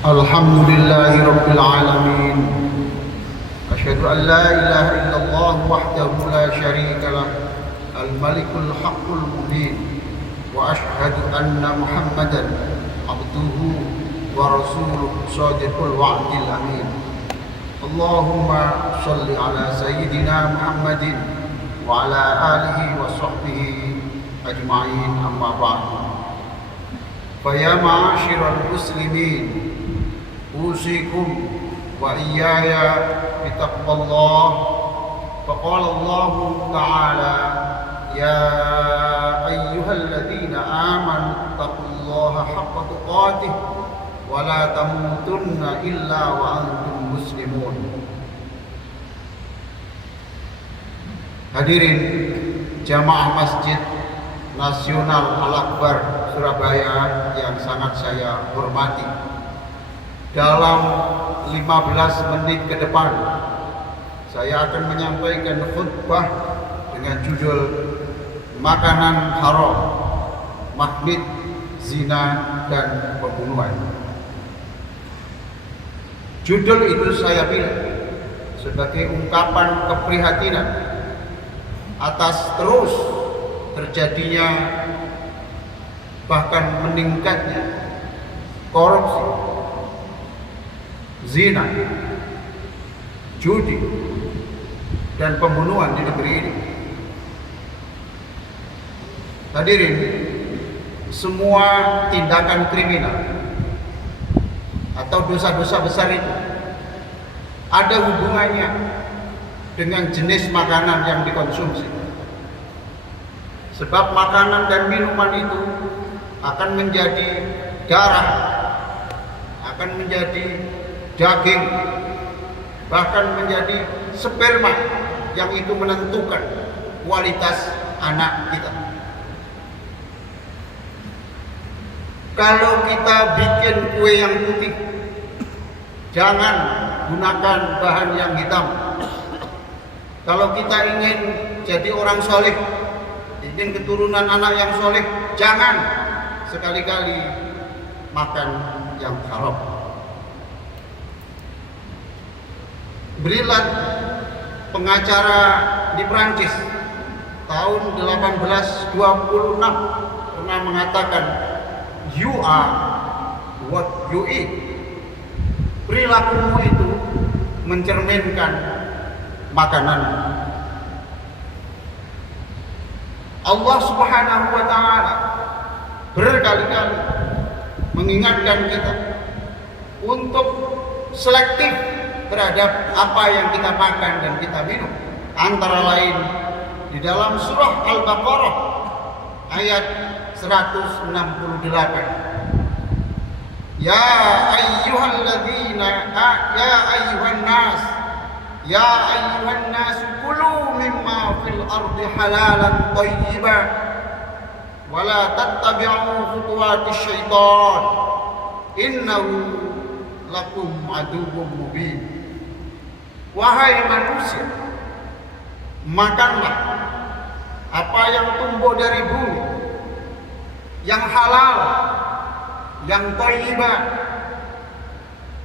Alhamdulillahi Rabbil Alamin. Asyhadu an la ilaha illallah wahdahu la syarika lah, al-malikul haqqul mubin. Wa asyhadu anna Muhammadan abduhu wa rasuluhu shadiqul wa'dil amin. Allahumma shalli ala sayyidina Muhammadin wa ala alihi wa sahbihi ajma'in, amma ba'd. Fa ya ma'asyiral muslimin, usikum wa iyaya bitaqwallah. Faqala Allah ta'ala, ya ayyuhalladzina amanu taqullaha haqqa tuqatih wa la tamutunna illa wa antum muslimun. Hadirin jamaah Masjid Nasional Al-Akbar Surabaya yang sangat saya hormati, dalam 15 menit ke depan saya akan menyampaikan khutbah dengan judul Makanan Haram, Magnit, Zina, dan Pembunuhan. Judul itu saya pilih sebagai ungkapan keprihatinan atas terus terjadinya bahkan meningkatnya korupsi, zina, judi, dan pembunuhan di negeri ini. Hadirin, semua tindakan kriminal atau dosa-dosa besar itu ada hubungannya dengan jenis makanan yang dikonsumsi. Sebab makanan dan minuman itu akan menjadi darah, akan menjadi daging, bahkan menjadi sperma yang itu menentukan kualitas anak kita. Kalau kita bikin kue yang putih, jangan gunakan bahan yang hitam. Kalau kita ingin jadi orang soleh, ingin keturunan anak yang soleh, jangan sekali-kali makan yang haram. Brillat, pengacara di Prancis tahun 1826, pernah mengatakan, you are what you eat. Perilakumu itu mencerminkan makanan. Allah Subhanahu wa ta'ala berkali-kali mengingatkan kita untuk selektif terhadap apa yang kita makan dan kita minum. Antara lain di dalam surah Al-Baqarah ayat 168. Ya ayyuhalladzina ya ayyuhan nas kulu mimma fil ardi halalan thayyiban wa la tattabi'u khutuwatis syaitan innahu lakum aduwwum mubin. Wahai manusia, makanlah apa yang tumbuh dari bumi, yang halal, yang thayyibah,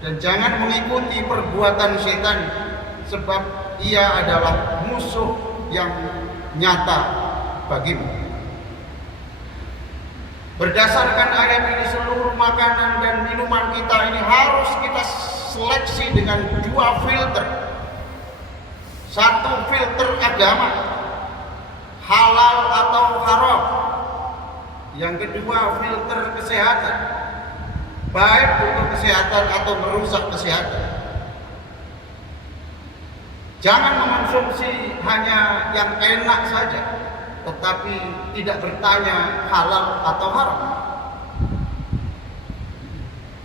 dan jangan mengikuti perbuatan setan, sebab ia adalah musuh yang nyata bagimu. Berdasarkan ayat ini, seluruh makanan dan minuman kita ini harus kita seleksi dengan dua filter. Satu filter agama, halal atau haram. Yang kedua filter kesehatan, baik untuk kesehatan atau merusak kesehatan. Jangan mengonsumsi hanya yang enak saja, tetapi tidak bertanya halal atau haram.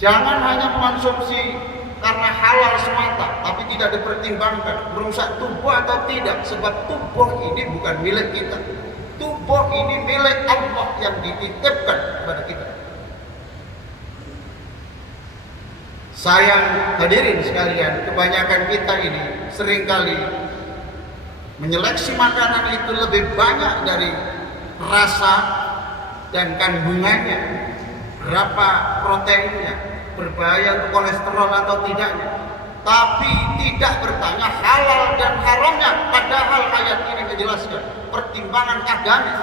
Jangan hanya mengonsumsi karena halal semata, tapi tidak dipertimbangkan merusak tubuh atau tidak, sebab tubuh ini bukan milik kita. Tubuh ini milik Allah yang dititipkan kepada kita. Sayang hadirin sekalian, kebanyakan kita ini seringkali menyeleksi makanan itu lebih banyak dari rasa dan kandungannya, berapa proteinnya, berbahaya untuk kolesterol atau tidaknya, tapi tidak bertanya halal dan haramnya. Padahal ayat ini menjelaskan pertimbangan agamis,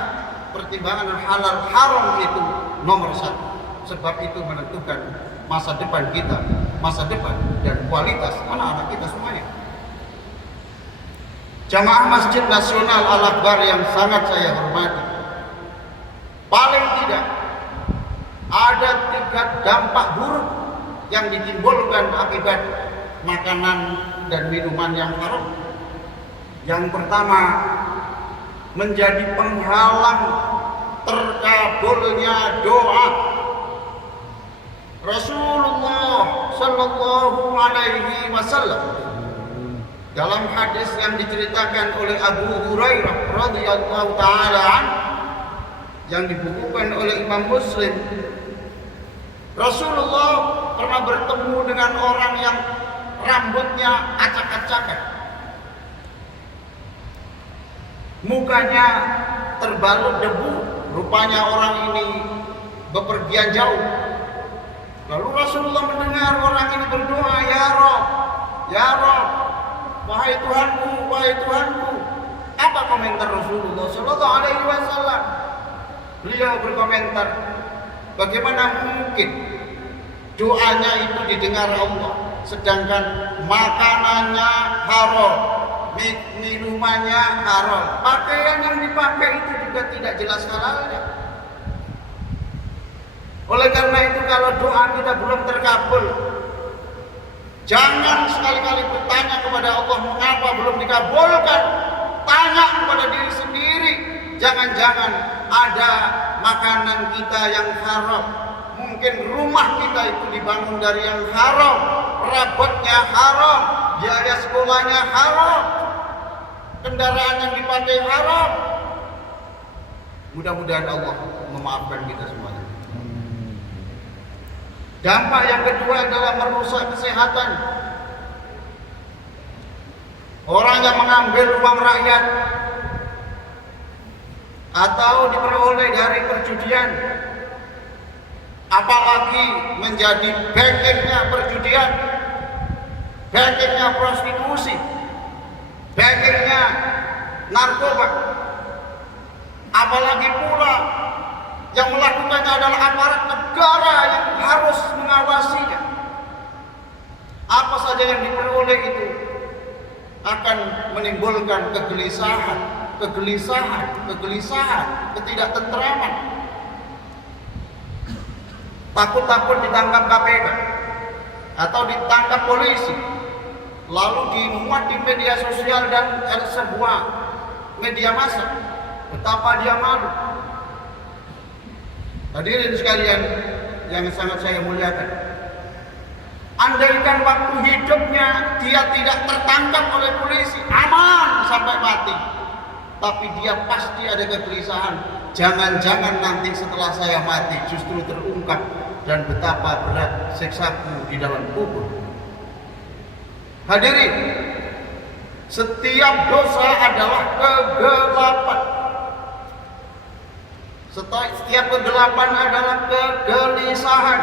pertimbangan halal haram itu nomor satu. Sebab itu menentukan masa depan kita, masa depan dan kualitas anak-anak kita semuanya. Jamaah Masjid Nasional Al-Akbar yang sangat saya hormati, paling tidak ada 3 dampak buruk yang ditimbulkan akibat makanan dan minuman yang haram. Yang pertama, menjadi penghalang terkabulnya doa. Rasulullah Sallallahu Alaihi Wasallam dalam hadis yang diceritakan oleh Abu Hurairah radhiyallahu taala yang dibukukan oleh Imam Muslim, Rasulullah pernah bertemu dengan orang yang rambutnya acak-acakan, mukanya terbalut debu, rupanya orang ini bepergian jauh. Lalu Rasulullah mendengar orang ini berdoa, "Ya Rabb, ya Rabb, wahai Tuhanku, wahai Tuhanku." Apa komentar Rasulullah Sallallahu Alaihi Wasallam? Beliau berkomentar, bagaimana mungkin doanya itu didengar Allah, sedangkan makanannya haram, minumannya haram, pakaian yang dipakai itu juga tidak jelas halalnya. Oleh karena itu, kalau doa kita belum terkabul, jangan sekali-kali bertanya kepada Allah mengapa belum dikabulkan. Tanya kepada diri sendiri, jangan-jangan ada makanan kita yang haram. Mungkin rumah kita itu dibangun dari yang haram, perabotnya haram, biaya sekolahnya haram, kendaraan yang dipakai haram. Mudah-mudahan Allah memaafkan kita semuanya. Dampak yang kedua adalah merusak kesehatan. Orang yang mengambil uang rakyat atau diperoleh dari perjudian, apalagi menjadi backingnya perjudian, backingnya prostitusi, backingnya narkoba, apalagi pula yang melakukannya adalah aparat negara yang harus mengawasinya. Apa saja yang diperoleh itu akan menimbulkan kegelisahan, ketidaktentraman. Takut-takut ditangkap KPK atau ditangkap polisi, lalu dimuat di media sosial dan sebuah media massa. Betapa dia malu. Hadirin sekalian yang sangat saya muliakan, andaikan waktu hidupnya dia tidak tertangkap oleh polisi, aman sampai mati, tapi dia pasti ada kegelisahan. Jangan-jangan nanti setelah saya mati justru terungkap dan betapa berat siksaku di dalam kubur. Hadirin, setiap dosa adalah kegelapan. Setiap kegelapan adalah kegelisahan,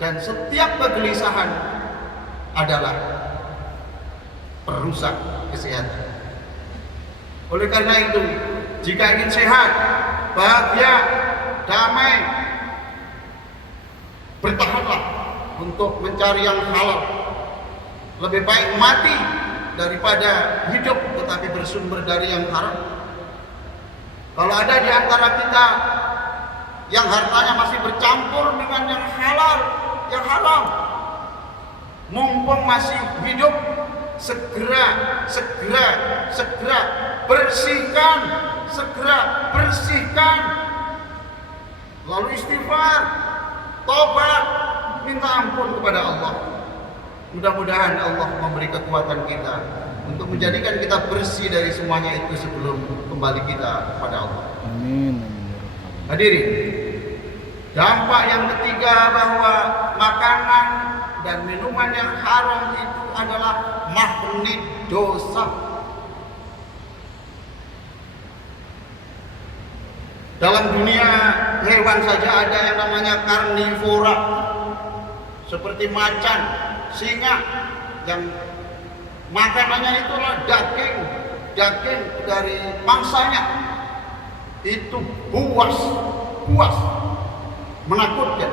dan setiap kegelisahan adalah perusak kesehatan. Oleh karena itu, jika ingin sehat, bahagia, damai, bertahanlah untuk mencari yang halal. Lebih baik mati daripada hidup tetapi bersumber dari yang haram. Kalau ada di antara kita yang hartanya masih bercampur dengan yang halal, yang haram, mumpung masih hidup, segera bersihkan, lalu istighfar, tobat, minta ampun kepada Allah. Mudah-mudahan Allah memberi kekuatan kita untuk menjadikan kita bersih dari semuanya itu sebelum kembali kita kepada Allah. Amin. Hadirin, dampak yang ketiga bahwa makanan dan minuman yang haram itu adalah magnet dosa. Dalam dunia hewan saja ada yang namanya karnivora. seperti macan, singa yang makanannya itulah daging dari mangsanya, itu buas, menakutkan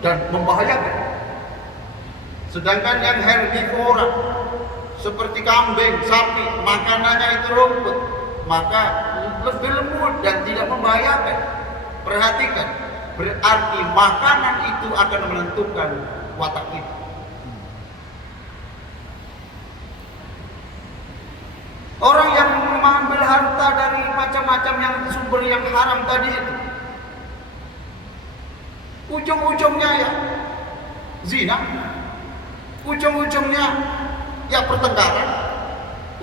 dan membahayakan. Sedangkan yang herbivora seperti kambing, sapi, makanannya itu rumput, maka lebih lembut dan tidak membahayakan. Perhatikan, berarti makanan itu akan menentukan watak kita. Orang yang mengambil harta dari macam-macam yang sumber yang haram tadi itu, ujung-ujungnya ya zina, ujung-ujungnya ya pertengkaran,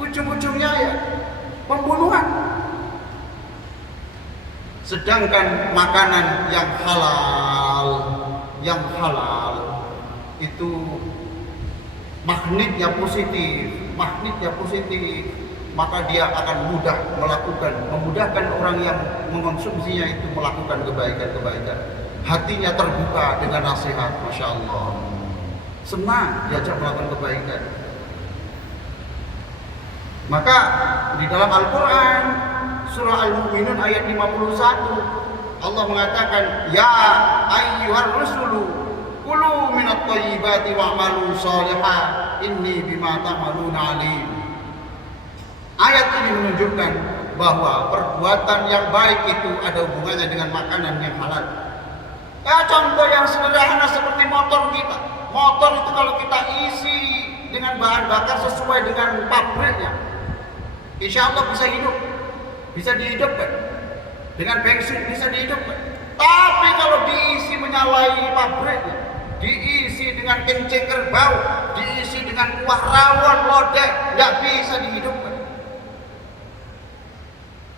ujung-ujungnya ya pembunuhan. Sedangkan makanan yang halal itu magnetnya positif, maka dia akan memudahkan orang yang mengonsumsinya itu melakukan kebaikan. Hatinya terbuka dengan nasihat, Masya Allah, senang diajak melakukan kebaikan. Maka di dalam Al-Quran surah Al-Mu'minun ayat 51 Allah mengatakan, ya ayyuhar rusulu kulu minat thayyibati wa'malu sholihan inni bima ta'maluna alim. Ayat ini menunjukkan bahwa perbuatan yang baik itu ada hubungannya dengan makanan yang halal. Ya, contoh yang sederhana seperti motor kita. Motor itu kalau kita isi dengan bahan bakar sesuai dengan pabriknya, insya Allah bisa hidup, bisa dihidupkan. Dengan bensin bisa dihidupkan. Tapi kalau diisi menyalahi pabriknya, diisi dengan kencing kerbau, diisi dengan kuah rawon lodeh, tidak bisa dihidupkan.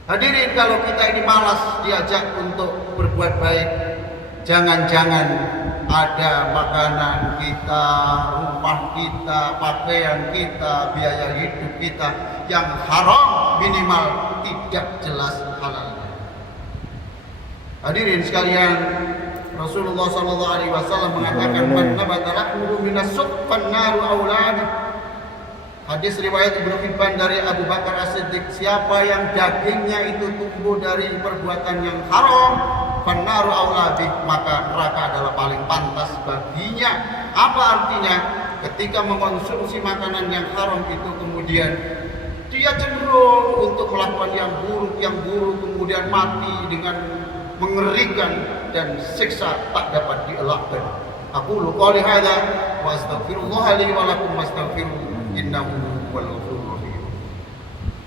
Hadirin, kalau kita ini malas diajak untuk berbuat baik, jangan-jangan ada makanan kita, rumah kita, pakaian kita, biaya hidup kita yang haram, minimal tidak jelas halalnya. Hadirin sekalian, Rasulullah SAW mengatakan, man nabata lahmuhu minas suq fannaru aulana. Hadis riwayat Ibnu Hibban dari Abu Bakar As-Siddiq, siapa yang dagingnya itu tumbuh dari perbuatan yang haram, fannaru aulabi, maka neraka adalah paling pantas baginya. Apa artinya? Ketika mengkonsumsi makanan yang haram itu, kemudian dia cenderung untuk melakukan yang buruk, kemudian mati dengan mengerikan dan siksa tak dapat dielakkan. Aku qouli hadza wa astaghfirullah li wa lakum wastaghfiruhu innahu huwal ghafurur rahim.